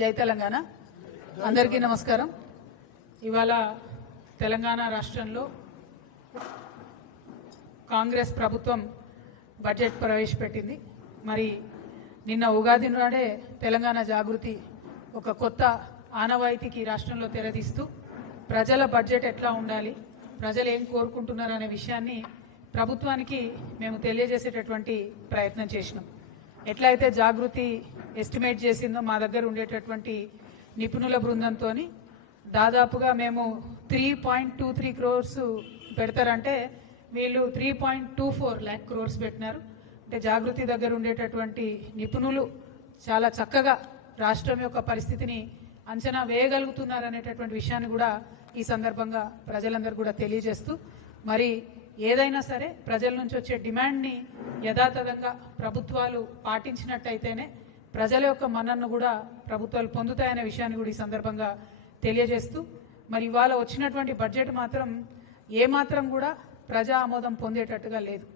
జై తెలంగాణ. అందరికీ నమస్కారం. ఇవాళ తెలంగాణ రాష్ట్రంలో కాంగ్రెస్ ప్రభుత్వం బడ్జెట్ ప్రవేశపెట్టింది. మరి నిన్న ఉగాది నాడే తెలంగాణ జాగృతి ఒక కొత్త ఆనవాయితీకి రాష్ట్రంలో తెరదీస్తూ ప్రజల బడ్జెట్ ఎట్లా ఉండాలి, ప్రజలు ఏం కోరుకుంటున్నారు అనే విషయాన్ని ప్రభుత్వానికి మేము తెలియజేసేటటువంటి ప్రయత్నం చేసినాం. ఎట్లయితే జాగృతి ఎస్టిమేట్ చేసిందో మా దగ్గర ఉండేటటువంటి నిపుణుల బృందంతో దాదాపుగా మేము 3.23 crores పెడతారంటే వీళ్ళు 3.24 lakh crores పెట్టినారు. అంటే జాగృతి దగ్గర ఉండేటటువంటి నిపుణులు చాలా చక్కగా రాష్ట్రం యొక్క పరిస్థితిని అంచనా వేయగలుగుతున్నారు అనేటటువంటి విషయాన్ని కూడా ఈ సందర్భంగా ప్రజలందరూ కూడా తెలియజేస్తూ, మరి ఏదైనా సరే ప్రజల నుంచి వచ్చే డిమాండ్ని యథాతథంగా ప్రభుత్వాలు పాటించినట్టయితేనే ప్రజల యొక్క మన్ననను కూడా ప్రభుత్వాలు పొందుతాయనే విషయాన్ని కూడా ఈ సందర్భంగా తెలియజేస్తూ, మరి ఇవాళ వచ్చినటువంటి బడ్జెట్ మాత్రం ఏమాత్రం కూడా ప్రజా ఆమోదం పొందేటట్టుగా లేదు.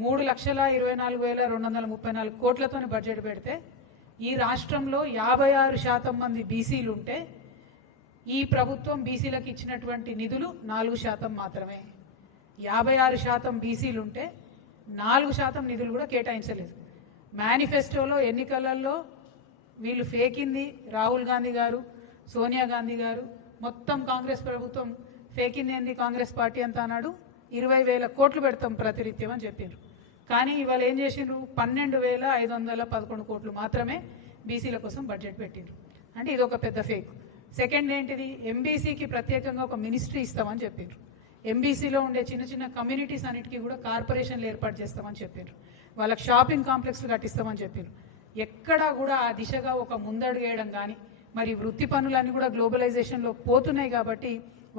3,24,234 కోట్లతోని బడ్జెట్ పెడితే ఈ రాష్ట్రంలో 56% మంది బీసీలు ఉంటే ఈ ప్రభుత్వం బీసీలకు ఇచ్చినటువంటి నిధులు 4% మాత్రమే. 56% బీసీలు ఉంటే 4% నిధులు కూడా కేటాయించలేదు. మేనిఫెస్టోలో ఎన్నికలలో వీళ్ళు ఫేకింది రాహుల్ గాంధీ గారు, సోనియా గాంధీ గారు, మొత్తం కాంగ్రెస్ ప్రభుత్వం ఫేకింది ఏంది కాంగ్రెస్ పార్టీ అంతా అన్నాడు. 20,000 కోట్లు పెడతాం ప్రతినిత్యం అని చెప్పిండ్రు. కానీ ఇవాళ ఏం చేసిండ్రు, 12,511 కోట్లు మాత్రమే బీసీల కోసం బడ్జెట్ పెట్టిండ్రు. అంటే ఇది ఒక పెద్ద ఫేక్. సెకండ్ ఏంటిది, ఎంబీసీకి ప్రత్యేకంగా ఒక మినిస్ట్రీ ఇస్తామని చెప్పిండ్రు. ఎంబీసీలో ఉండే చిన్న చిన్న కమ్యూనిటీస్ అన్నిటికీ కూడా కార్పొరేషన్లు ఏర్పాటు చేస్తామని చెప్పారు. వాళ్ళకి షాపింగ్ కాంప్లెక్స్లు కట్టిస్తామని చెప్పారు. ఎక్కడా కూడా ఆ దిశగా ఒక ముందడుగు వేయడం కానీ, మరి వృత్తి పనులన్నీ కూడా గ్లోబలైజేషన్లో పోతున్నాయి కాబట్టి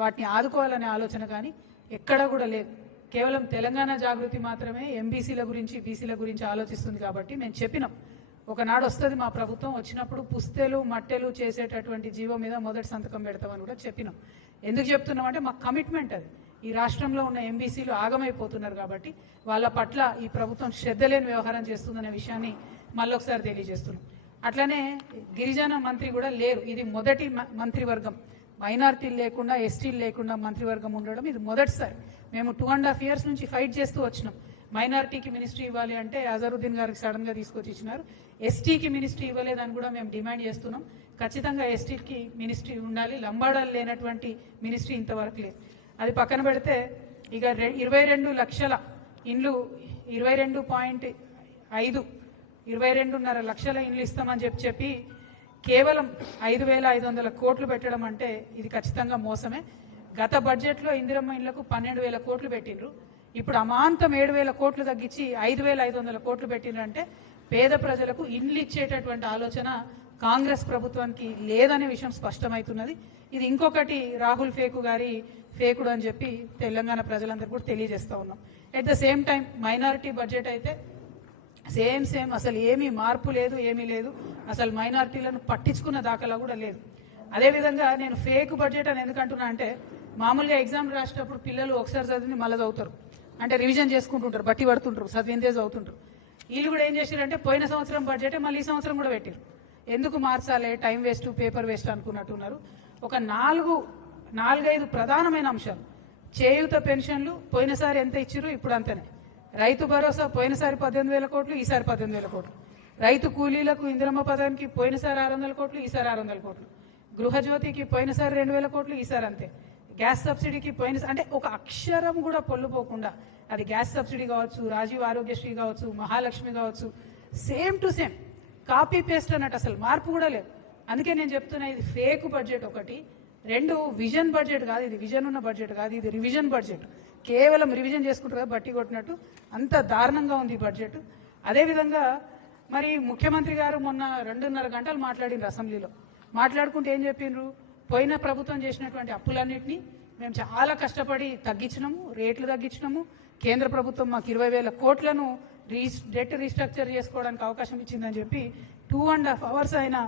వాటిని ఆదుకోవాలనే ఆలోచన కానీ ఎక్కడా కూడా లేదు. కేవలం తెలంగాణ జాగృతి మాత్రమే ఎంబీసీల గురించి బీసీల గురించి ఆలోచిస్తుంది. కాబట్టి మేము చెప్పినాం, ఒకనాడు వస్తుంది మా ప్రభుత్వం, వచ్చినప్పుడు పుస్తెలు మట్టెలు చేసేటటువంటి జీవో మీద మొదటి సంతకం పెడతామని కూడా చెప్పినాం. ఎందుకు చెప్తున్నాం అంటే మా కమిట్మెంట్ అది. ఈ రాష్ట్రంలో ఉన్న ఎంబీసీలు ఆగమైపోతున్నారు కాబట్టి వాళ్ళ పట్ల ఈ ప్రభుత్వం శ్రద్ధ లేని వ్యవహారం చేస్తుందనే విషయాన్ని మళ్ళొకసారి తెలియజేస్తున్నాం. అట్లనే గిరిజన మంత్రి కూడా లేరు. ఇది మొదటి మంత్రివర్గం, మైనార్టీలు లేకుండా ఎస్టీలు లేకుండా మంత్రివర్గం ఉండడం ఇది మొదటిసారి. మేము 2.5 years నుంచి ఫైట్ చేస్తూ వచ్చినాం. మైనార్టీకి మినిస్ట్రీ ఇవ్వాలి అంటే అజరుద్దీన్ గారికి సడన్గా తీసుకొచ్చి ఇచ్చినారు. ఎస్టీకి మినిస్ట్రీ ఇవ్వలేదని కూడా మేము డిమాండ్ చేస్తున్నాం. ఖచ్చితంగా ఎస్టీకి మినిస్ట్రీ ఉండాలి. లంబాడాలు లేనటువంటి మినిస్ట్రీ ఇంతవరకు లేదు. అది పక్కన పెడితే ఇక 22 లక్షల ఇండ్లు 22.5 లక్షల ఇండ్లు ఇస్తామని చెప్పి కేవలం 5,500 కోట్లు పెట్టడం అంటే ఇది ఖచ్చితంగా మోసమే. గత బడ్జెట్లో ఇందిరమ్మ ఇండ్లకు 12,000 కోట్లు పెట్టిండ్రు. ఇప్పుడు అమాంతం 7,000 కోట్లు తగ్గించి 5,500 కోట్లు పెట్టిండ్రంటే పేద ప్రజలకు ఇండ్లు ఇచ్చేటటువంటి ఆలోచన కాంగ్రెస్ ప్రభుత్వానికి లేదనే విషయం స్పష్టమవుతున్నది. ఇది ఇంకొకటి రాహుల్ ఫేకుడు అని చెప్పి తెలంగాణ ప్రజలందరూ కూడా తెలియజేస్తూ ఉన్నాం. At the same time minority budget అయితే సేమ్ అసలు ఏమీ మార్పు లేదు, ఏమీ లేదు. అసలు మైనారిటీలను పట్టించుకున్న దాఖలా కూడా లేదు. అదేవిధంగా నేను ఫేక్ బడ్జెట్ అని ఎందుకంటున్నా అంటే, మామూలుగా ఎగ్జామ్ రాసేటప్పుడు పిల్లలు ఒకసారి చదివింది మళ్ళీ చదువుతారు, అంటే రివిజన్ చేసుకుంటుంటారు, బట్టి పడుతుంటారు, చదివిందే చదువుతుంటారు. వీళ్ళు కూడా ఏం చేశారంటే పోయిన సంవత్సరం బడ్జెటే మళ్ళీ ఈ సంవత్సరం కూడా పెట్టారు. ఎందుకు మార్చాలి, టైం వేస్ట్, పేపర్ వేస్ట్ అనుకున్నట్టున్నారు. ఒక 4-5 ప్రధానమైన అంశాలు. చేయూత పెన్షన్లు పోయినసారి ఎంత ఇచ్చారు, ఇప్పుడు అంతనే. రైతు భరోసా పోయినసారి 18,000 కోట్లు, ఈసారి 18,000 కోట్లు. రైతు కూలీలకు ఇందిరమ్మ పథకానికి పోయినసారి 600 కోట్లు, ఈసారి 600 కోట్లు. గృహజ్యోతికి పోయినసారి 2,000 కోట్లు, ఈసారి అంతే. గ్యాస్ సబ్సిడీకి అంటే ఒక అక్షరం కూడా పొల్లుపోకుండా, అది గ్యాస్ సబ్సిడీ కావచ్చు, రాజీవ్ ఆరోగ్యశ్రీ కావచ్చు, మహాలక్ష్మి కావచ్చు, same to same copy paste అన్నట్టు, అసలు మార్పు కూడా లేదు. అందుకే నేను చెప్తున్నా ఇది ఫేక్ బడ్జెట్ ఒకటి. 2 విజన్ బడ్జెట్ కాదు, ఇది విజన్ ఉన్న బడ్జెట్ కాదు, ఇది రివిజన్ బడ్జెట్. కేవలం రివిజన్ చేసుకుంటారు కదా బట్టి కొట్టినట్టు, అంత దారుణంగా ఉంది ఈ బడ్జెట్. అదేవిధంగా మరి ముఖ్యమంత్రి గారు మొన్న 2.5 గంటలు మాట్లాడిండ్రు అసెంబ్లీలో. మాట్లాడుకుంటే ఏం చెప్పిండ్రు, పోయిన ప్రభుత్వం చేసినటువంటి అప్పులన్నింటినీ మేము చాలా కష్టపడి తగ్గించినాము, రేట్లు తగ్గించినాము. కేంద్ర ప్రభుత్వం మాకు 20,000 కోట్లను డెట్ రీస్ట్రక్చర్ చేసుకోవడానికి అవకాశం ఇచ్చిందని చెప్పి 2.5 hours అయినా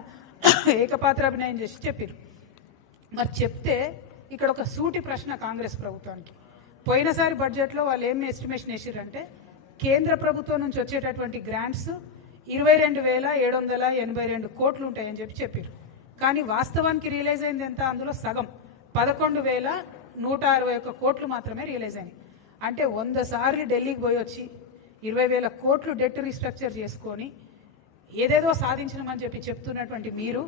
ఏకపాత్రాభినయం చేసి చెప్పారు. మరి చెప్తే ఇక్కడ ఒక సూటి ప్రశ్న కాంగ్రెస్ ప్రభుత్వానికి. పోయినసారి బడ్జెట్లో వాళ్ళు ఏం ఎస్టిమేషన్ వేసారంటే కేంద్ర ప్రభుత్వం నుంచి వచ్చేటటువంటి గ్రాంట్స్ 22,782 కోట్లు ఉంటాయని చెప్పారు. కానీ వాస్తవానికి రియలైజ్ అయింది ఎంత? అందులో సగం 11,161 కోట్లు మాత్రమే రియలైజ్ అయినాయి. అంటే 100 సార్లు ఢిల్లీకి పోయి వచ్చి 20,000 కోట్లు డెట్ రీస్ట్రక్చర్ చేసుకొని ఏదేదో సాధించమని చెప్పి చెప్తున్నటువంటి మీరు,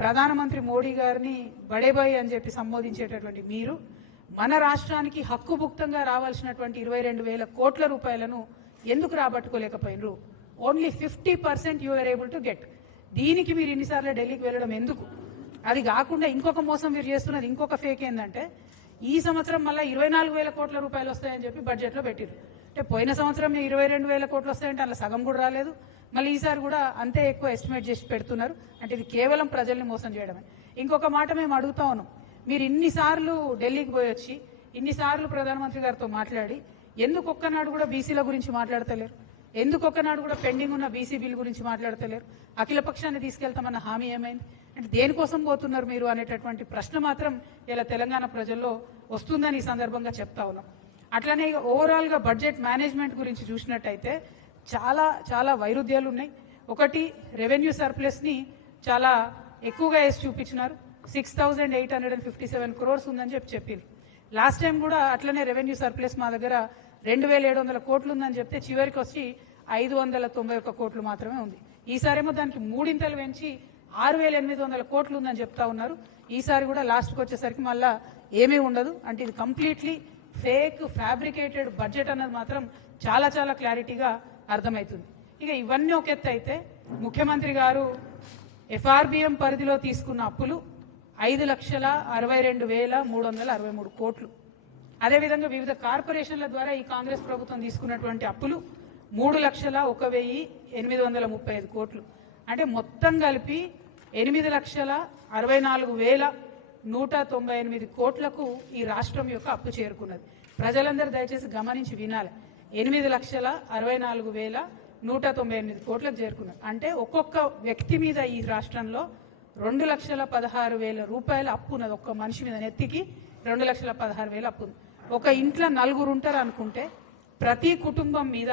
ప్రధానమంత్రి మోడీ గారిని బడేబాయ్ అని చెప్పి సంబోధించేటటువంటి మీరు, మన రాష్ట్రానికి హక్కుభుక్తంగా రావాల్సినటువంటి 22,000 కోట్ల రూపాయలను ఎందుకు రాబట్టుకోలేకపోయినరు? Only 50% you are able to get. దీనికి మీరు ఇన్నిసార్లు ఢిల్లీకి వెళ్ళడం ఎందుకు? అది కాకుండా ఇంకొక మోసం మీరు చేస్తున్నది, ఇంకొక ఫేక్ ఏంటంటే ఈ సంవత్సరం మళ్ళీ 24,000 కోట్ల రూపాయలు వస్తాయని చెప్పి బడ్జెట్లో పెట్టారు. అంటే పోయిన సంవత్సరం 22,000 కోట్లు వస్తాయంటే అలా సగం కూడా రాలేదు. మళ్ళీ ఈసారి కూడా అంతే ఎక్కువ ఎస్టిమేట్ చేసి పెడుతున్నారు. అంటే ఇది కేవలం ప్రజల్ని మోసం చేయడమే. ఇంకొక మాట మేము అడుగుతా ఉన్నాం, మీరు ఇన్నిసార్లు ఢిల్లీకి పోయి వచ్చి ఇన్నిసార్లు ప్రధానమంత్రి గారితో మాట్లాడి ఎందుకు ఒక్కనాడు కూడా బీసీల గురించి మాట్లాడతలేరు? ఎందుకు ఒక్కనాడు కూడా పెండింగ్ ఉన్న బీసీ బిల్ గురించి మాట్లాడతలేరు? అఖిల పక్షాన్ని తీసుకెళ్తామన్న హామీ ఏమైంది? అంటే దేనికోసం పోతున్నారు మీరు అనేటటువంటి ప్రశ్న మాత్రం ఇలా తెలంగాణ ప్రజల్లో వస్తుందని ఈ సందర్భంగా చెప్తా ఉన్నాం. అట్లనే ఓవరాల్ గా బడ్జెట్ మేనేజ్మెంట్ గురించి చూసినట్టయితే చాలా చాలా వైరుధ్యాలు ఉన్నాయి. ఒకటి, రెవెన్యూ సర్ప్లస్ ని చాలా ఎక్కువగా వేసి చూపించినారు. 6,857 crores ఉందని చెప్పింది. లాస్ట్ టైం కూడా అట్లనే రెవెన్యూ సర్ప్లస్ మా దగ్గర 2,700 కోట్లు ఉందని చెప్తే చివరికి వచ్చి 591 కోట్లు మాత్రమే ఉంది. ఈసారేమో దానికి మూడింతలు పెంచి 6,800 కోట్లు ఉందని చెప్తా ఉన్నారు. ఈసారి కూడా లాస్ట్కి వచ్చేసరికి మళ్ళా ఏమీ ఉండదు. అంటే ఇది కంప్లీట్లీ ఫేక్ ఫ్యాబ్రికేటెడ్ బడ్జెట్ అన్నది మాత్రం చాలా చాలా క్లారిటీగా అర్థమవుతుంది. ఇక ఇవన్నీ ఒక ఎత్తు అయితే, ముఖ్యమంత్రి గారు ఎఫ్ఆర్బిఎం పరిధిలో తీసుకున్న అప్పులు 5,62,363 కోట్లు. అదేవిధంగా వివిధ కార్పొరేషన్ల ద్వారా ఈ కాంగ్రెస్ ప్రభుత్వం తీసుకున్నటువంటి అప్పులు 3,01,835 కోట్లు. అంటే మొత్తం కలిపి 8,64,198 కోట్లకు ఈ రాష్ట్రం యొక్క అప్పు చేరుకున్నది. ప్రజలందరూ దయచేసి గమనించి వినాలి. 8,64,198 కోట్లకు చేరుకున్నది. అంటే ఒక్కొక్క వ్యక్తి మీద ఈ రాష్ట్రంలో 2,16,000 రూపాయల అప్పు ఉన్నది. ఒక్క మనిషి మీద నెత్తికి 2,16,000 అప్పు ఉంది. ఒక ఇంట్లో 4 ఉంటారు అనుకుంటే ప్రతి కుటుంబం మీద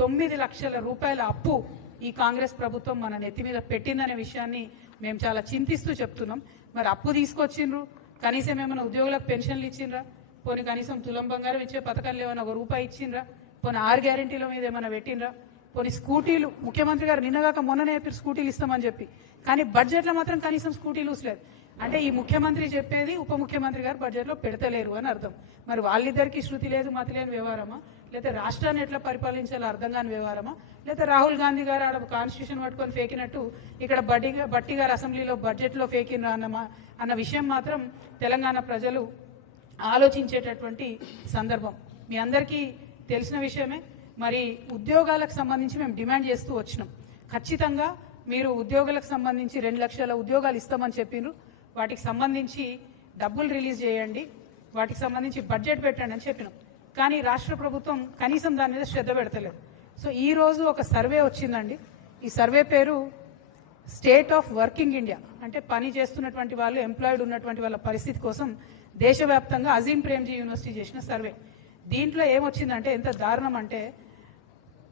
9 లక్షల రూపాయల అప్పు ఈ కాంగ్రెస్ ప్రభుత్వం మన నెత్తి మీద పెట్టిందనే విషయాన్ని మేము చాలా చింతిస్తూ చెప్తున్నాం. మరి అప్పు తీసుకొచ్చిండ్రు, కనీసం ఏమైనా ఉద్యోగులకు పెన్షన్లు ఇచ్చిండ్రా? పోనీ కనీసం తులం బంగారం ఇచ్చే పథకాలు ఏమైనా ₹1 ఇచ్చిండ్రా? పోనీ 6 గ్యారెంటీల మీద ఏమైనా పెట్టిండ్రా? పోనీ స్కూటీలు, ముఖ్యమంత్రి గారు నిన్నగాక మొన్ననే చెప్పారు స్కూటీలు ఇస్తామని చెప్పి, కానీ బడ్జెట్లో మాత్రం కనీసం స్కూటీలు ఊసలేదు. అంటే ఈ ముఖ్యమంత్రి చెప్పేది ఉప ముఖ్యమంత్రి గారు బడ్జెట్లో పెడతలేరు అని అర్థం. మరి వాళ్ళిద్దరికీ శృతి లేదు మతి లేని వ్యవహారమా, లేకపోతే రాష్ట్రాన్ని ఎట్లా పరిపాలించాలో అర్థం కాని వ్యవహారమా, లేకపోతే రాహుల్ గాంధీ గారు ఆడ కాన్స్టిట్యూషన్ పట్టుకొని ఫేకినట్టు ఇక్కడ బట్టి గారు అసెంబ్లీలో బడ్జెట్లో ఫేకినరా అన్న విషయం మాత్రం తెలంగాణ ప్రజలు ఆలోచించేటటువంటి సందర్భం. మీ అందరికీ తెలిసిన విషయమే. మరి ఉద్యోగాలకు సంబంధించి మేము డిమాండ్ చేస్తూ వచ్చినాం. ఖచ్చితంగా మీరు ఉద్యోగులకు సంబంధించి 2 లక్షల ఉద్యోగాలు ఇస్తామని చెప్పిండ్రు. వాటికి సంబంధించి డబ్బులు రిలీజ్ చేయండి, వాటికి సంబంధించి బడ్జెట్ పెట్టండి అని చెప్పినాం. కానీ రాష్ట్ర ప్రభుత్వం కనీసం దాని మీద శ్రద్ధ పెడతలేదు. సో ఈ రోజు ఒక సర్వే వచ్చిందండి. ఈ సర్వే పేరు స్టేట్ ఆఫ్ వర్కింగ్ ఇండియా. అంటే పని చేస్తున్నటువంటి వాళ్ళు, ఎంప్లాయిడ్ ఉన్నటువంటి వాళ్ళ పరిస్థితి కోసం దేశవ్యాప్తంగా అజీం ప్రేమ్జీ యూనివర్సిటీ చేసిన సర్వే. దీంట్లో ఏమొచ్చిందంటే ఎంత దారుణం అంటే,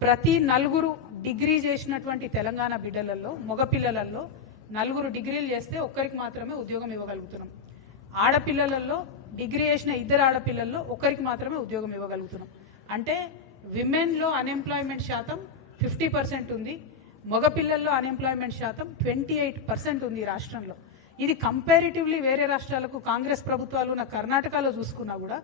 ప్రతి 4 డిగ్రీ చేసినటువంటి తెలంగాణ బిడ్డలలో, మగపిల్లలలో 4 డిగ్రీలు చేస్తే ఒక్కరికి మాత్రమే ఉద్యోగం ఇవ్వగలుగుతున్నాం. ఆడపిల్లలలో డిగ్రీ చేసిన 2 ఆడపిల్లల్లో ఒకరికి మాత్రమే ఉద్యోగం ఇవ్వగలుగుతున్నాం. అంటే విమెన్లో అన్ఎంప్లాయ్మెంట్ శాతం 50% ఉంది, మగపిల్లల్లో అన్ఎంప్లాయ్మెంట్ శాతం 28% ఉంది ఈ రాష్ట్రంలో. ఇది కంపారిటివ్లీ వేరే రాష్ట్రాలకు కాంగ్రెస్ ప్రభుత్వాలు ఉన్న కర్ణాటకలో చూసుకున్నా కూడా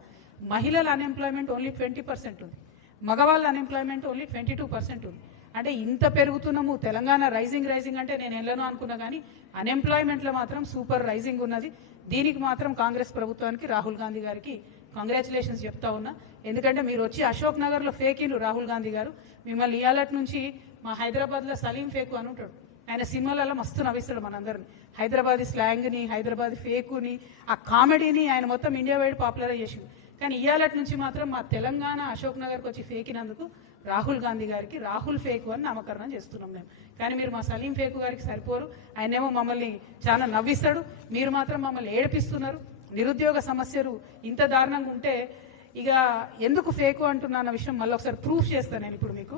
మహిళల అన్ఎంప్లాయ్మెంట్ ఓన్లీ 20% ఉంది, మగవాళ్ళ అన్ఎంప్లాయ్మెంట్ ఓన్లీ 22% ఉంది. అంటే ఇంత పెరుగుతున్నాము, తెలంగాణ రైజింగ్ అంటే నేను వెళ్ళను అనుకున్నా, కానీ అన్ఎంప్లాయ్మెంట్లో మాత్రం సూపర్ రైజింగ్ ఉన్నది. దీనికి మాత్రం కాంగ్రెస్ ప్రభుత్వానికి, రాహుల్ గాంధీ గారికి కంగ్రాచులేషన్స్ చెప్తా ఉన్నా. ఎందుకంటే మీరు వచ్చి అశోక్ నగర్లో ఫేకిండ్రు రాహుల్ గాంధీ గారు. మిమ్మల్ని ఇయాలటి నుంచి మా హైదరాబాద్లో సలీం ఫేకు అని ఉంటాడు. ఆయన సినిమాలలో మస్తు నవ్విస్తాడు మనందరిని. హైదరాబాదీ స్లాంగ్ని, హైదరాబాదీ ఫేకుని, ఆ కామెడీని ఆయన మొత్తం ఇండియా వైడ్ పాపులరైజ్ చేసింది. కానీ ఇయాలటి నుంచి మాత్రం మా తెలంగాణ అశోక్ నగర్కి వచ్చి ఫేకినందుకు రాహుల్ గాంధీ గారికి రాహుల్ ఫేకు అని నామకరణం చేస్తున్నాం మేము. కానీ మీరు మా సలీం ఫేకు గారికి సరిపోరు. ఆయనేమో మమ్మల్ని చాలా నవ్విస్తాడు, మీరు మాత్రం మమ్మల్ని ఏడిపిస్తున్నారు. నిరుద్యోగ సమస్యలు ఇంత దారుణంగా ఉంటే ఇక ఎందుకు ఫేకు అంటున్నా అన్న విషయం మళ్ళీ ఒకసారి ప్రూఫ్ చేస్తాను నేను ఇప్పుడు మీకు.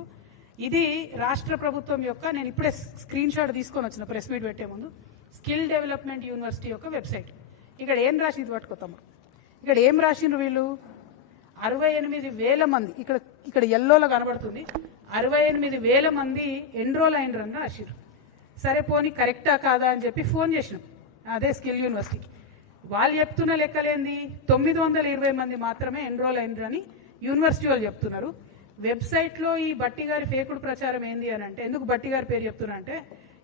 ఇది రాష్ట్ర ప్రభుత్వం యొక్క, నేను ఇప్పుడే స్క్రీన్ షాట్ తీసుకొని వచ్చిన ప్రెస్ మీట్ పెట్టే ముందు, స్కిల్ డెవలప్మెంట్ యూనివర్సిటీ యొక్క వెబ్సైట్. ఇక్కడ ఏం రాసింది పట్టుకోతాము, ఇక్కడ ఏం రాసిండ్రు వీళ్ళు, 68,000 మంది, ఇక్కడ ఎల్లోలో కనబడుతుంది, 68,000 మంది ఎన్రోల్ అయినరని రాసిర్రు. సరే పోనీ కరెక్టా కాదా అని చెప్పి ఫోన్ చేసినాం అదే స్కిల్ యూనివర్సిటీకి. వాళ్ళు చెప్తున్న లెక్కలేంది, 920 మంది మాత్రమే ఎన్రోల్ అయినరని యూనివర్సిటీ వాళ్ళు చెప్తున్నారు. వెబ్సైట్లో ఈ బట్టి గారి ఫేకుడు ప్రచారం ఏంది అని అంటే, ఎందుకు బట్టి గారి పేరు చెప్తున్నా అంటే,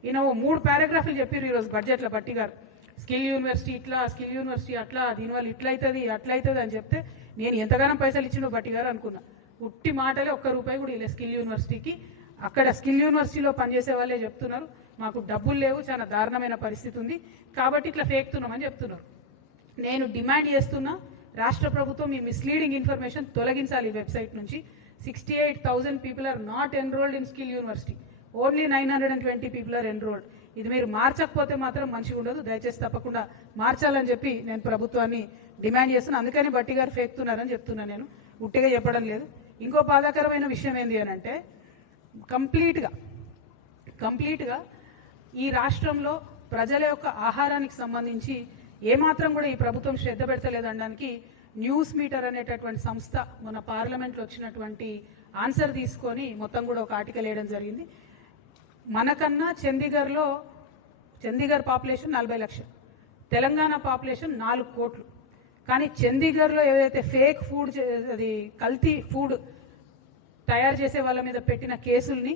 ఈయన 3 పారాగ్రాఫ్లు చెప్పారు ఈరోజు బడ్జెట్లో బట్టి గారు. స్కిల్ యూనివర్సిటీ ఇట్లా, స్కిల్ యూనివర్సిటీ అట్లా, దీనివల్ల ఇట్లయితుంది అట్లయితుంది అని చెప్తే నేను ఎంతగానో పైసలు ఇచ్చిండో బట్టి గారు అనుకున్నా. ఉట్టి మాటలే, ₹1 కూడా ఇలా స్కిల్ యూనివర్సిటీకి. అక్కడ స్కిల్ యూనివర్సిటీలో పనిచేసే వాళ్ళే చెప్తున్నారు మాకు డబ్బులు లేవు, చాలా దారుణమైన పరిస్థితి ఉంది కాబట్టి ఇట్లా ఫేక్తున్నామని చెప్తున్నారు. నేను డిమాండ్ చేస్తున్నా, రాష్ట్ర ప్రభుత్వం ఈ మిస్లీడింగ్ ఇన్ఫర్మేషన్ తొలగించాలి ఈ వెబ్సైట్ నుంచి. 68,000 people are not enrolled in skill university. Only 920 people are enrolled. ఇది మీరు మార్చకపోతే మాత్రం మంచిగా ఉండదు. దయచేసి తప్పకుండా మార్చాలని చెప్పి నేను ప్రభుత్వాన్ని డిమాండ్ చేస్తున్నా. అందుకని బట్టి గారు ఫేక్తున్నారని చెప్తున్నా, నేను ఉట్టిగా చెప్పడం లేదు. ఇంకో బాధాకరమైన విషయం ఏంది అని అంటే, కంప్లీట్గా ఈ రాష్ట్రంలో ప్రజల యొక్క ఆహారానికి సంబంధించి ఏమాత్రం కూడా ఈ ప్రభుత్వం శ్రద్ధ పెడతలేదనడానికి న్యూస్ మీటర్ అనేటటువంటి సంస్థ మన పార్లమెంట్లో వచ్చినటువంటి ఆన్సర్ తీసుకొని మొత్తం కూడా ఒక ఆర్టికల్ వేయడం జరిగింది. మనకన్నా చండీగఢ్ పాపులేషన్ 40 లక్షలు, తెలంగాణ పాపులేషన్ 4 కోట్లు. కానీ చండీగఢ్లో ఏదైతే ఫేక్ ఫుడ్, అది కల్తీ ఫుడ్ తయారు చేసే వాళ్ళ మీద పెట్టిన కేసుల్ని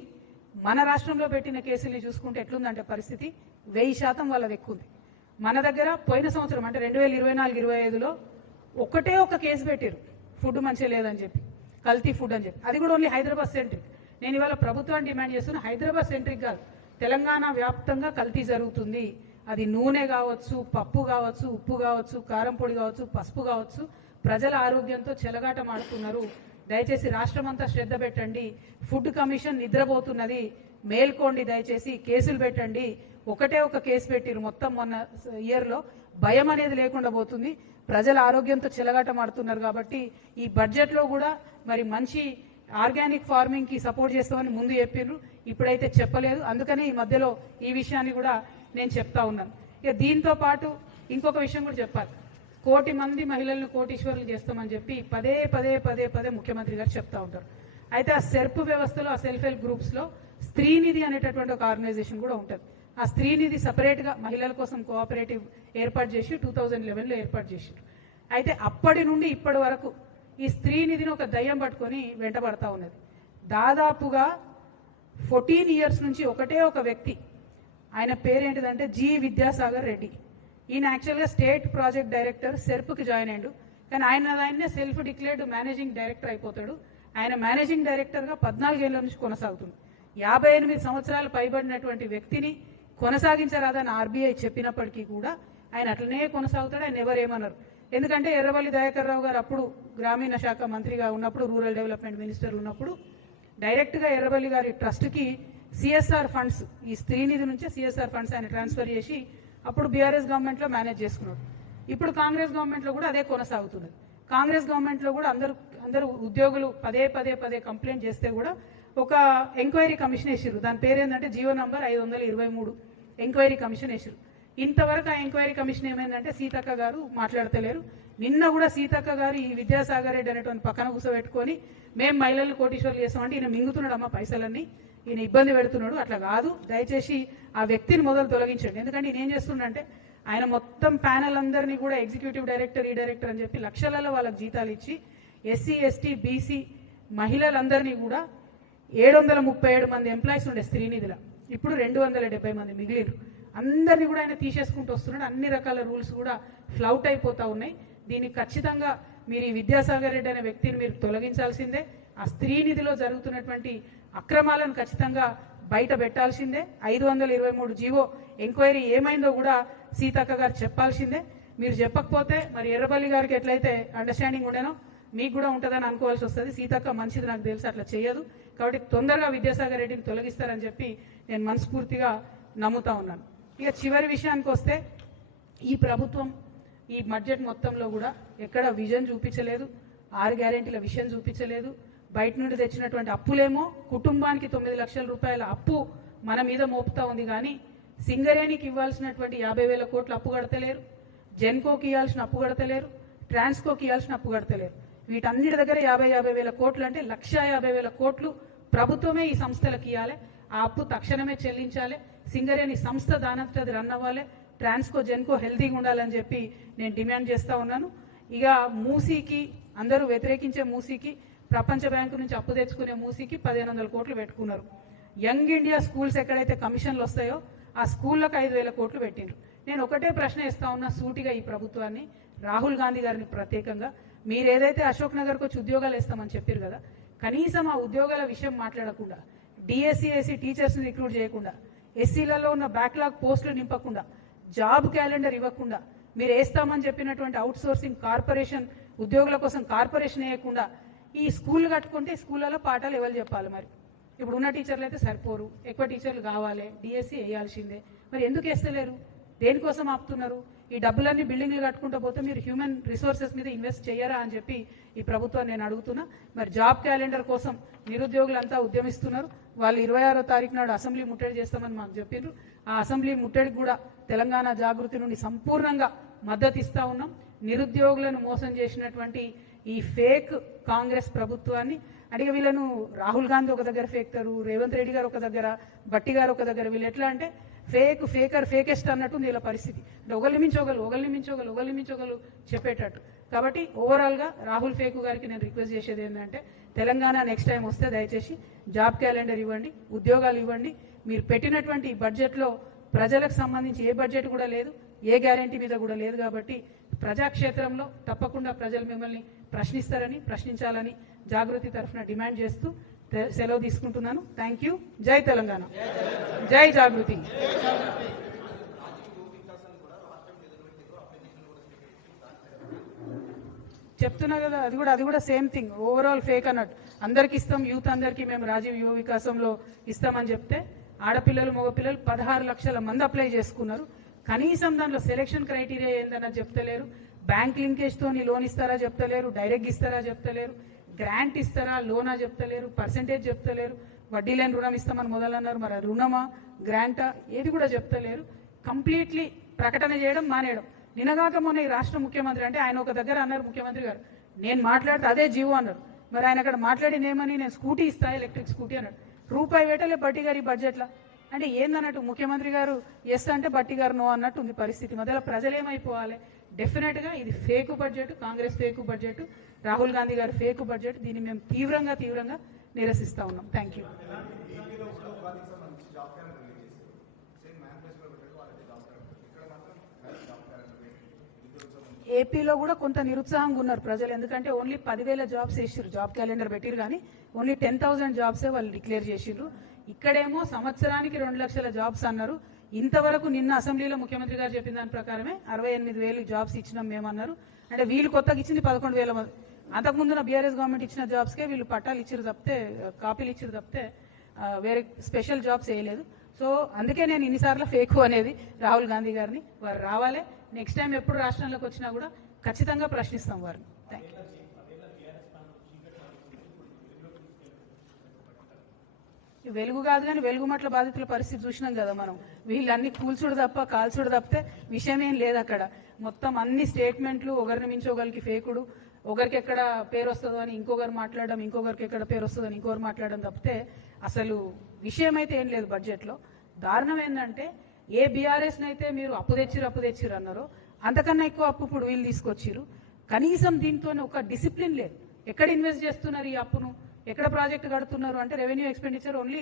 మన రాష్ట్రంలో పెట్టిన కేసుల్ని చూసుకుంటే ఎట్లుందంటే పరిస్థితి 1000% వాళ్ళది ఎక్కువ ఉంది. మన దగ్గర పోయిన సంవత్సరం అంటే 2024-25లో ఒకటే ఒక కేసు పెట్టారు, ఫుడ్ మంచిగా లేదని చెప్పి, కల్తీ ఫుడ్ అని చెప్పి. అది కూడా ఓన్లీ హైదరాబాద్ సెంట్రిక్. నేను ఇవాళ ప్రభుత్వాన్ని డిమాండ్ చేస్తున్నా, హైదరాబాద్ సెంట్రిక్ కాదు, తెలంగాణ వ్యాప్తంగా కల్తీ జరుగుతుంది. అది నూనె కావచ్చు, పప్పు కావచ్చు, ఉప్పు కావచ్చు, కారం పొడి కావచ్చు, పసుపు కావచ్చు. ప్రజల ఆరోగ్యంతో చెలగాటం ఆడుతున్నారు. దయచేసి రాష్ట్రమంతా శ్రద్ధ పెట్టండి. ఫుడ్ కమిషన్ నిద్రపోతున్నది, మేల్కోండి. దయచేసి కేసులు పెట్టండి. ఒకటే ఒక కేసు పెట్టిరు మొత్తం మొన్న ఇయర్లో. భయం అనేది లేకుండా పోతుంది. ప్రజల ఆరోగ్యంతో చెలగాటం ఆడుతున్నారు. కాబట్టి ఈ బడ్జెట్లో కూడా మరి మంచి ఆర్గానిక్ ఫార్మింగ్కి సపోర్ట్ చేస్తామని ముందు చెప్పిర్రు, ఇప్పుడైతే చెప్పలేదు. అందుకని ఈ మధ్యలో ఈ విషయాన్ని కూడా నేను చెప్తా ఉన్నాను. ఇక దీంతో పాటు ఇంకొక విషయం కూడా చెప్పాలి. 1 కోటి మంది మహిళలను కోటీశ్వరులు చేస్తామని చెప్పి పదే ముఖ్యమంత్రి గారు చెప్తా ఉంటారు. అయితే ఆ సెర్ప్ వ్యవస్థలో, ఆ సెల్ఫ్ హెల్ప్ గ్రూప్స్లో స్త్రీనిధి అనేటటువంటి ఒక ఆర్గనైజేషన్ కూడా ఉంటుంది. ఆ స్త్రీనిధి సపరేట్గా మహిళల కోసం కోఆపరేటివ్ ఏర్పాటు చేసి 2011లో ఏర్పాటు చేశారు. అయితే అప్పటి నుండి ఇప్పటి వరకు ఈ స్త్రీనిధిని ఒక దయ్యం పట్టుకొని వెంటబడతా ఉన్నది. దాదాపుగా 14 years నుంచి ఒకటే ఒక వ్యక్తి, ఆయన పేరేంటిదంటే జి విద్యాసాగర్ రెడ్డి. ఈయన యాక్చువల్గా స్టేట్ ప్రాజెక్ట్ డైరెక్టర్ సెర్ప్కి జాయిన్ అయ్యాడు. కానీ ఆయనే సెల్ఫ్ డిక్లేర్డ్ మేనేజింగ్ డైరెక్టర్ అయిపోతాడు. ఆయన మేనేజింగ్ డైరెక్టర్గా 14 ఏళ్ల నుంచి కొనసాగుతుంది. 58 సంవత్సరాలు పైబడినటువంటి వ్యక్తిని కొనసాగించరాదని ఆర్బీఐ చెప్పినప్పటికీ కూడా ఆయన అట్లనే కొనసాగుతాడు. ఆయన ఎవరేమన్నారు. ఎందుకంటే ఎర్రవల్లి దయాకర్ రావు గారు అప్పుడు గ్రామీణ శాఖ మంత్రిగా ఉన్నప్పుడు, రూరల్ డెవలప్మెంట్ మినిస్టర్ ఉన్నప్పుడు డైరెక్ట్గా ఎర్రవల్లి గారి ట్రస్ట్కి సిఎస్ఆర్ ఫండ్స్, ఈ స్త్రీనిధి నుంచే సిఎస్ఆర్ ఫండ్స్ ఆయన ట్రాన్స్ఫర్ చేసి అప్పుడు బీఆర్ఎస్ గవర్నమెంట్లో మేనేజ్ చేసుకున్నాడు. ఇప్పుడు కాంగ్రెస్ గవర్నమెంట్లో కూడా అదే కొనసాగుతుంది. కాంగ్రెస్ గవర్నమెంట్లో కూడా అందరూ ఉద్యోగులు పదే కంప్లైంట్ చేస్తే కూడా ఒక ఎంక్వైరీ కమిషన్ వేసారు. దాని పేరు ఏంటంటే జీవో నంబర్ 523 ఎంక్వైరీ కమిషన్ వేసారు. ఇంతవరకు ఆ ఎంక్వైరీ కమిషన్ ఏమైందంటే సీతక్క గారు మాట్లాడతలేరు. నిన్న కూడా సీతక్క గారు ఈ విద్యాసాగర్ రెడ్డి అనేటువంటి పక్కన కూర్చోబెట్టుకొని మేము మహిళలను కోటీశ్వర్లు చేస్తామంటే ఈయన మింగుతున్నాడు అమ్మ పైసలన్నీ, ఈయన ఇబ్బంది పెడుతున్నాడు. అట్లా కాదు, దయచేసి ఆ వ్యక్తిని మొదలు తొలగించండి. ఎందుకంటే ఈయన ఏం చేస్తుండంటే ఆయన మొత్తం ప్యానల్ అందరినీ కూడా ఎగ్జిక్యూటివ్ డైరెక్టర్, ఈ డైరెక్టర్ అని చెప్పి లక్షలలో వాళ్ళకి జీతాలు ఇచ్చి ఎస్సీ, ఎస్టీ, బీసీ మహిళలందరినీ కూడా 737 మంది ఎంప్లాయీస్ ఉండే స్త్రీనిధిలో, ఇప్పుడు 270 మంది మిగిలిరు. అందరినీ కూడా ఆయన తీసేసుకుంటూ వస్తున్నాడు. అన్ని రకాల రూల్స్ కూడా ఫ్లౌట్ అయిపోతూ ఉన్నాయి. దీనికి ఖచ్చితంగా మీరు ఈ విద్యాసాగర్ రెడ్డి అనే వ్యక్తిని మీరు తొలగించాల్సిందే. ఆ స్త్రీనిధిలో జరుగుతున్నటువంటి అక్రమాలను ఖచ్చితంగా బయట పెట్టాల్సిందే. 523 జీవో ఎంక్వైరీ ఏమైందో కూడా సీతక్క గారు చెప్పాల్సిందే. మీరు చెప్పకపోతే మరి ఎర్రబల్లి గారికి ఎట్లయితే అండర్స్టాండింగ్ ఉండేనో మీకు కూడా ఉంటుందని అనుకోవాల్సి వస్తుంది. సీతక్క మంచిది నాకు తెలుసు, అట్లా చేయదు. కాబట్టి తొందరగా విద్యాసాగర్ రెడ్డిని తొలగిస్తారని చెప్పి నేను మనస్ఫూర్తిగా నమ్ముతా ఉన్నాను. ఇక చివరి విషయానికి వస్తే, ఈ ప్రభుత్వం ఈ బడ్జెట్ మొత్తంలో కూడా ఎక్కడ విజన్ చూపించలేదు, 6 గ్యారెంటీల విషయం చూపించలేదు. బయట నుండి తెచ్చినటువంటి అప్పులేమో కుటుంబానికి 9 లక్షల రూపాయల అప్పు మన మీద మోపుతా ఉంది. కానీ సింగరేణికి ఇవ్వాల్సినటువంటి 50,000 కోట్లు అప్పు కడతలేరు, జెన్కోకి ఇవ్వాల్సిన అప్పు కడతలేరు, ట్రాన్స్కోకి ఇవ్వాల్సిన అప్పు కడతలేరు. వీటన్నిటి దగ్గర 50,000 కోట్లు అంటే 1,50,000 కోట్లు ప్రభుత్వమే ఈ సంస్థలకు ఇవ్వాలి. ఆ అప్పు తక్షణమే చెల్లించాలి. సింగరేణి సంస్థ దానంతది రన్ అవ్వాలి. ట్రాన్స్కో జెన్కో హెల్తీగా ఉండాలని చెప్పి నేను డిమాండ్ చేస్తూ ఉన్నాను. ఇక మూసీకి అందరూ వ్యతిరేకించే మూసీకి, ప్రపంచ బ్యాంకు నుంచి అప్పు తెచ్చుకునే మూసీకి 1,500 కోట్లు పెట్టుకున్నారు. యంగ్ ఇండియా స్కూల్స్ ఎక్కడైతే కమిషన్లు వస్తాయో ఆ స్కూళ్ళకు 5,000 కోట్లు పెట్టిండ్రు. నేను ఒకటే ప్రశ్న ఇస్తా ఉన్నా సూటిగా ఈ ప్రభుత్వాన్ని, రాహుల్ గాంధీ గారిని ప్రత్యేకంగా, మీరు ఏదైతే అశోక్ నగర్కి వచ్చి ఉద్యోగాలు ఇస్తామని చెప్పారు కదా, కనీసం ఆ ఉద్యోగాల విషయం మాట్లాడకుండా, డిఎస్సి ఎస్సీ టీచర్స్ని రిక్రూట్ చేయకుండా, ఎస్సీలలో ఉన్న బ్యాక్లాగ్ పోస్టులు నింపకుండా, జాబ్ క్యాలెండర్ ఇవ్వకుండా, మీరు వేస్తామని చెప్పినటువంటి అవుట్ సోర్సింగ్ కార్పొరేషన్ ఉద్యోగుల కోసం కార్పొరేషన్ వేయకుండా ఈ స్కూల్ కట్టుకుంటే స్కూళ్ళలో పాఠాలు ఎవరు చెప్పాలి? మరి ఇప్పుడు ఉన్న టీచర్లు అయితే సరిపోరు, ఎక్కువ టీచర్లు కావాలి, డిఎస్సి వేయాల్సిందే. మరి ఎందుకు వేస్తలేరు? దేనికోసం ఆపుతున్నారు? ఈ డబ్బులన్నీ బిల్డింగ్లు కట్టుకుంటూ పోతే మీరు హ్యూమన్ రిసోర్సెస్ మీద ఇన్వెస్ట్ చేయరా అని చెప్పి ఈ ప్రభుత్వాన్ని నేను అడుగుతున్నా. మరి జాబ్ క్యాలెండర్ కోసం నిరుద్యోగులంతా ఉద్యమిస్తున్నారు. వాళ్ళు 26వ తారీఖు నాడు అసెంబ్లీ ముట్టడి చేస్తామని మాకు చెప్పిండ్రు. ఆ అసెంబ్లీ ముట్టడికి కూడా తెలంగాణ జాగృతి నుండి సంపూర్ణంగా మద్దతు ఇస్తా ఉన్నాం. నిరుద్యోగులను మోసం చేసినటువంటి ఈ ఫేక్ కాంగ్రెస్ ప్రభుత్వాన్ని అడిగి వీళ్ళను రాహుల్ గాంధీ ఒక దగ్గర ఫేక్తారు, రేవంత్ రెడ్డి గారు ఒక దగ్గర, బట్టి గారు ఒక దగ్గర, వీళ్ళు ఎట్లా అంటే ఫేకర్ ఫేకెస్ట్ అన్నట్టు వీళ్ళ పరిస్థితి. అంటే ఒకరిని మించోగలు చెప్పేటట్టు. కాబట్టి ఓవరాల్గా రాహుల్ ఫేకు గారికి నేను రిక్వెస్ట్ చేసేది ఏంటంటే, తెలంగాణ నెక్స్ట్ టైం వస్తే దయచేసి జాబ్ క్యాలెండర్ ఇవ్వండి, ఉద్యోగాలు ఇవ్వండి. మీరు పెట్టినటువంటి బడ్జెట్లో ప్రజలకు సంబంధించి ఏ బడ్జెట్ కూడా లేదు, ఏ గ్యారంటీ మీద కూడా లేదు. కాబట్టి ప్రజాక్షేత్రంలో తప్పకుండా ప్రజలు మిమ్మల్ని ప్రశ్నించాలని జాగృతి తరఫున డిమాండ్ చేస్తూ సెలవు తీసుకుంటున్నాను. Thank you. జై తెలంగాణ, జై జాగృతి. చెప్తున్నా కదా, అది కూడా సేమ్ థింగ్, ఓవరాల్ ఫేక్ అన్నట్టు. అందరికి ఇస్తాం, యూత్ అందరికీ మేము రాజీవ్ యువ వికాసంలో ఇస్తామని చెప్తే ఆడపిల్లలు మగపిల్లలు 16 లక్షల మంది అప్లై చేసుకున్నారు. కనీసం దాంట్లో సెలెక్షన్ క్రైటీరియా ఏందన్నది చెప్తలేరు. బ్యాంక్ లింకేజ్ తోని లోన్ ఇస్తారా చెప్తలేరు, డైరెక్ట్ ఇస్తారా చెప్తలేరు, గ్రాంట్ ఇస్తారా లోనా చెప్తలేరు, పర్సెంటేజ్ చెప్తలేరు, వడ్డీ లేని రుణం ఇస్తామని మొదలన్నారు. మరి రుణమా గ్రాంటా ఏది కూడా చెప్తలేరు. కంప్లీట్లీ ప్రకటన చేయడం మానేయడం. నిన్నగాక మొన్న ఈ రాష్ట్ర ముఖ్యమంత్రి అంటే ఆయన ఒక దగ్గర అన్నారు, ముఖ్యమంత్రి గారు నేను మాట్లాడితే అదే జీవో అన్నారు. మరి ఆయన అక్కడ మాట్లాడినేమని నేను స్కూటీ ఇస్తా, ఎలక్ట్రిక్ స్కూటీ అన్నాడు. రూపాయి వేటలే బట్టి గారు ఈ బడ్జెట్లో. అంటే ఏందన్నట్టు, ముఖ్యమంత్రి గారు ఎస్ అంటే బట్టి గారు నో అన్నట్టు ఉంది పరిస్థితి. మధ్యలో ప్రజలు ఏమైపోవాలి? డెఫినెట్గా ఇది fake budget, Congress fake budget, Rahul Gandhi గారు ఫేకు బడ్జెట్. దీన్ని మేము తీవ్రంగా నిరసిస్తా ఉన్నాం. Thank you. ఏపీలో కూడా కొంత నిరుత్సాహంగా ఉన్నారు ప్రజలు. ఎందుకంటే ఓన్లీ 10,000 జాబ్స్ వేసారు, జాబ్ క్యాలెండర్ పెట్టిరు, కానీ ఓన్లీ 10,000 జాబ్సే వాళ్ళు డిక్లేర్ చేసిర్రు. ఇక్కడేమో సంవత్సరానికి 2 లక్షల జాబ్స్ అన్నారు. ఇంతవరకు నిన్న అసెంబ్లీలో ముఖ్యమంత్రి గారు చెప్పిన దాని ప్రకారమే 68,000 జాబ్స్ ఇచ్చినాం మేమన్నారు. అంటే వీళ్ళు కొత్తగా ఇచ్చింది 11,000 మంది. అంతకుముందున బీఆర్ఎస్ గవర్నమెంట్ ఇచ్చిన జాబ్స్కే వీళ్ళు పట్టాలు ఇచ్చిరు తప్పితే, కాపీలు ఇచ్చిరు తప్పితే వేరే స్పెషల్ జాబ్స్ వేయలేదు. సో అందుకే నేను ఇన్నిసార్లు ఫేకు అనేది రాహుల్ గాంధీ గారిని. వారు రావాలి, నెక్స్ట్ టైం ఎప్పుడు రాష్ట్రంలోకి వచ్చినా కూడా ఖచ్చితంగా ప్రశ్నిస్తాం వారిని. Thank you. వెలుగు కాదు కానీ వెలుగుమట్ల బాధితుల పరిస్థితి చూసినాం కదా మనం. వీళ్ళన్ని కూల్చుడు తప్ప కాల్చుడు తప్పితే విషయం ఏం లేదు అక్కడ. మొత్తం అన్ని స్టేట్మెంట్లు ఒకరిని మించి ఒకరికి ఫేకుడు, ఒకరికి ఎక్కడ పేరు వస్తుందో అని ఇంకొకరు మాట్లాడడం, ఇంకొకరికి ఎక్కడ పేరు వస్తుందో అని ఇంకొకరు మాట్లాడడం తప్పితే అసలు విషయం అయితే ఏం లేదు బడ్జెట్లో. దారుణం ఏంటంటే, ఏ బీఆర్ఎస్ని అయితే మీరు అప్పు తెచ్చిరు అన్నారో అంతకన్నా ఎక్కువ అప్పు ఇప్పుడు వీళ్ళు తీసుకొచ్చిరు. కనీసం దీంతో ఒక డిసిప్లిన్ లేదు. ఎక్కడ ఇన్వెస్ట్ చేస్తున్నారు ఈ అప్పును, ఎక్కడ ప్రాజెక్ట్ కడుతున్నారు అంటే revenue expenditure only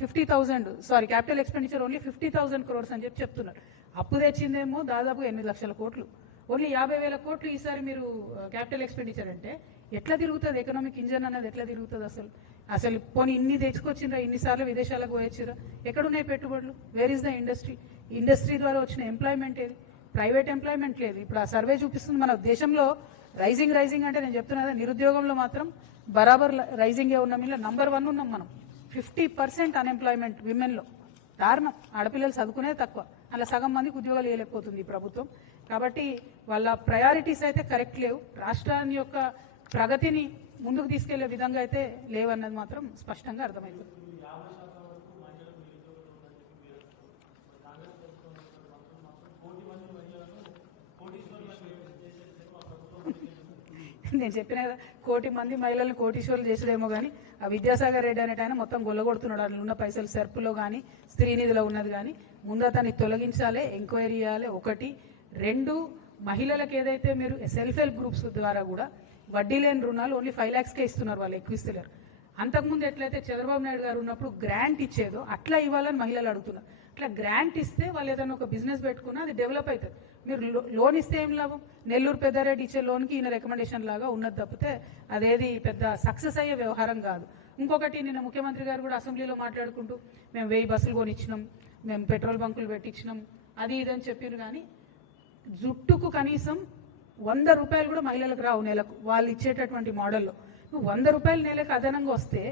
50,000, sorry capital expenditure only 50,000 crores అని చెప్తున్నారు. అప్పు తెచ్చిందేమో దాదాపు 8 లక్షల కోట్లు. ఓన్లీ 50,000 కోట్లు ఈసారి మీరు క్యాపిటల్ ఎక్స్పెండిచర్ అంటే ఎట్లా తిరుగుతుంది ఎకనామిక్ ఇంజన్ అనేది? ఎట్లా తిరుగుతుంది అసలు పోనీ ఇన్ని తెచ్చుకొచ్చిండ్రా, ఇన్నిసార్లు విదేశాలకు పోయొచ్చిరా? ఎక్కడున్నాయి పెట్టుబడులు? వేర్ ఇస్ ద ఇండస్ట్రీ ద్వారా వచ్చిన ఎంప్లాయ్మెంట్ ఏది? ప్రైవేట్ ఎంప్లాయ్మెంట్ లేదు. ఇప్పుడు ఆ సర్వే చూపిస్తుంది మన దేశంలో రైజింగ్ అంటే నేను చెప్తున్నా, నిరుద్యోగంలో మాత్రం బరాబర్ రైజింగే ఉన్నాం. ఇలా నంబర్ 1 ఉన్నాం మనం. 50% అన్ఎంప్లాయ్మెంట్ విమెన్లో. దారుణం. ఆడపిల్లలు చదువుకునే తక్కువ, అలా సగం మందికి ఉద్యోగాలు ఇవ్వలేకపోతుంది ఈ ప్రభుత్వం. కాబట్టి వాళ్ళ ప్రయారిటీస్ అయితే కరెక్ట్ లేవు. రాష్ట్రాన్ని యొక్క ప్రగతిని ముందుకు తీసుకెళ్లే విధంగా అయితే లేవన్నది మాత్రం స్పష్టంగా అర్థమైంది. నేను చెప్పిన కదా, 1 కోటి మంది మహిళలను కోటీశ్వరులు చేసేదేమో కానీ ఆ విద్యాసాగర్ రెడ్డి అనేట ఆయన మొత్తం గొల్లగొడుతున్నాడు. అందులో ఉన్న పైసలు సెర్పులో కానీ స్త్రీనిధిలో ఉన్నది కానీ ముందు అతన్ని తొలగించాలి, ఎంక్వైరీ చేయాలి. 1, 2 మహిళలకు ఏదైతే మీరు సెల్ఫ్ హెల్ప్ గ్రూప్స్ ద్వారా కూడా వడ్డీ లేని రుణాలు ఓన్లీ 5 lakhsకే ఇస్తున్నారు, వాళ్ళు ఎక్కువ ఇస్తలేరు. అంతకుముందు ఎట్లయితే చంద్రబాబు నాయుడు గారు ఉన్నప్పుడు గ్రాంట్ ఇచ్చేదో అట్లా ఇవ్వాలని మహిళలు అడుగుతున్నారు. అట్లా గ్రాంట్ ఇస్తే వాళ్ళు ఏదైనా ఒక బిజినెస్ పెట్టుకున్నా అది డెవలప్ అవుతుంది. మీరు లోన్ ఇస్తే ఏం లాభం? నెల్లూరు పెద్దారెడ్డి ఇచ్చే లోన్కి ఈయన రికమెండేషన్ లాగా ఉన్నది తప్పితే అదేది పెద్ద సక్సెస్ అయ్యే వ్యవహారం కాదు. ఇంకొకటి, నిన్న ముఖ్యమంత్రి గారు కూడా అసెంబ్లీలో మాట్లాడుకుంటూ మేము 1000 బస్సులు కొనిచ్చినాం, మేము పెట్రోల్ బంకులు పెట్టించినాం, అది ఇదని చెప్పారు. కానీ జుట్టుకు కనీసం 100 రూపాయలు కూడా మహిళలకు రావు నెలకు వాళ్ళు ఇచ్చేటటువంటి మోడల్లో. నువ్వు 100 రూపాయలు నెలకు అదనంగా వస్తే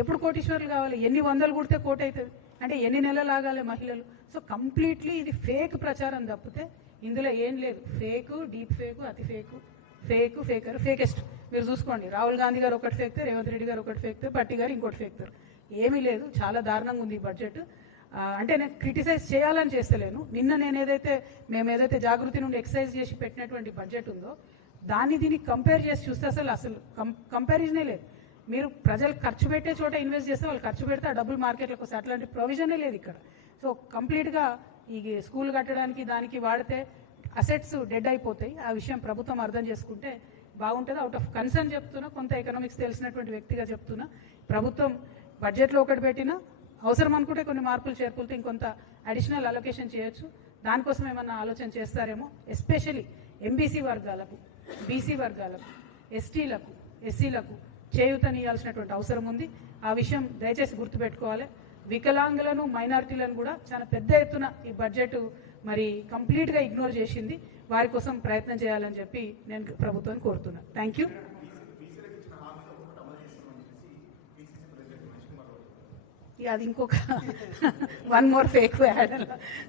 ఎప్పుడు కోటీశ్వరులు కావాలి? ఎన్ని వందలు కుడితే కోటి అవుతుంది అంటే ఎన్ని నెలలు ఆగాలి మహిళలు? సో కంప్లీట్లీ ఇది ఫేక్ ప్రచారం తప్పితే ఇందులో ఏం లేదు. ఫేకు, డీప్ ఫేకు, అతి ఫేకు, ఫేకర్, ఫేకెస్ట్. మీరు చూసుకోండి, రాహుల్ గాంధీ గారు ఒకటి ఫేక్తారు, రేవంత్ రెడ్డి గారు ఒకటి ఫేక్తారు, పట్టి గారు ఇంకోటి ఫేక్తారు. ఏమీ లేదు, చాలా దారుణంగా ఉంది ఈ బడ్జెట్. అంటే నేను క్రిటిసైజ్ చేయాలని చేస్తలేను. నిన్న నేను మేము ఏదైతే జాగృతి నుండి ఎక్సర్సైజ్ చేసి పెట్టినటువంటి బడ్జెట్ ఉందో దాన్ని దీనికి కంపేర్ చేసి చూస్తే అసలు కంపారిజనే లేదు. మీరు ప్రజలు ఖర్చు పెట్టే చోట ఇన్వెస్ట్ చేస్తే వాళ్ళు ఖర్చు పెడితే ఆ డబ్బులు మార్కెట్లోకి వస్తాయి. అట్లాంటి ప్రొవిజనే లేదు ఇక్కడ. సో కంప్లీట్గా ఈ స్కూల్ కట్టడానికి దానికి వాడితే అసెట్స్ డెడ్ అయిపోతాయి. ఆ విషయం ప్రభుత్వం అర్థం చేసుకుంటే బాగుంటుంది. అవుట్ ఆఫ్ కన్సర్న్ చెప్తున్నా, కొంత ఎకనామిక్స్ తెలిసినటువంటి వ్యక్తిగా చెప్తున్నా. ప్రభుత్వం బడ్జెట్లో ఒకటి పెట్టినా అవసరం అనుకుంటే కొన్ని మార్పులు చేర్పులతో ఇంకొంత అడిషనల్ అలొకేషన్ చేయొచ్చు. దానికోసం ఏమన్నా ఆలోచన చేస్తారేమో. ఎస్పెషలీ ఎంబీసీ వర్గాలకు, బీసీ వర్గాలకు, ఎస్టీలకు, ఎస్సీలకు చేయూతనియాల్సినటువంటి అవసరం ఉంది. ఆ విషయం దయచేసి గుర్తుపెట్టుకోవాలి. వికలాంగులను, మైనారిటీలను కూడా చాలా పెద్ద ఎత్తున ఈ బడ్జెట్ మరి కంప్లీట్గా ఇగ్నోర్ చేసింది. వారి కోసం ప్రయత్నం చేయాలని చెప్పి నేను ప్రభుత్వాన్ని కోరుతున్నాను. Thank you. అది ఇంకొక 1 more ఫేక్ యాడ్.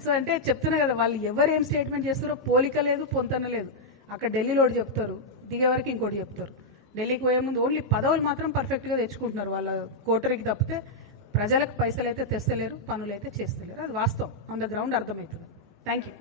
సో అంటే చెప్తున్నా కదా, వాళ్ళు ఎవరు ఏం స్టేట్మెంట్ చేస్తారో పోలిక లేదు, పొంతన లేదు. అక్కడ ఢిల్లీలో ఒకటి చెప్తారు, దిగే వరకు ఇంకోటి చెప్తారు. ఢిల్లీకి పోయే ముందు ఓన్లీ పదవులు మాత్రం పర్ఫెక్ట్గా తెచ్చుకుంటున్నారు వాళ్ళ కోటరికి తప్పితే ప్రజలకు పైసలు అయితే తెస్తలేరు, పనులు అయితే చేస్తలేరు. అది వాస్తవం, ఆన్ ద గ్రౌండ్ అర్థమవుతుంది. Thank you.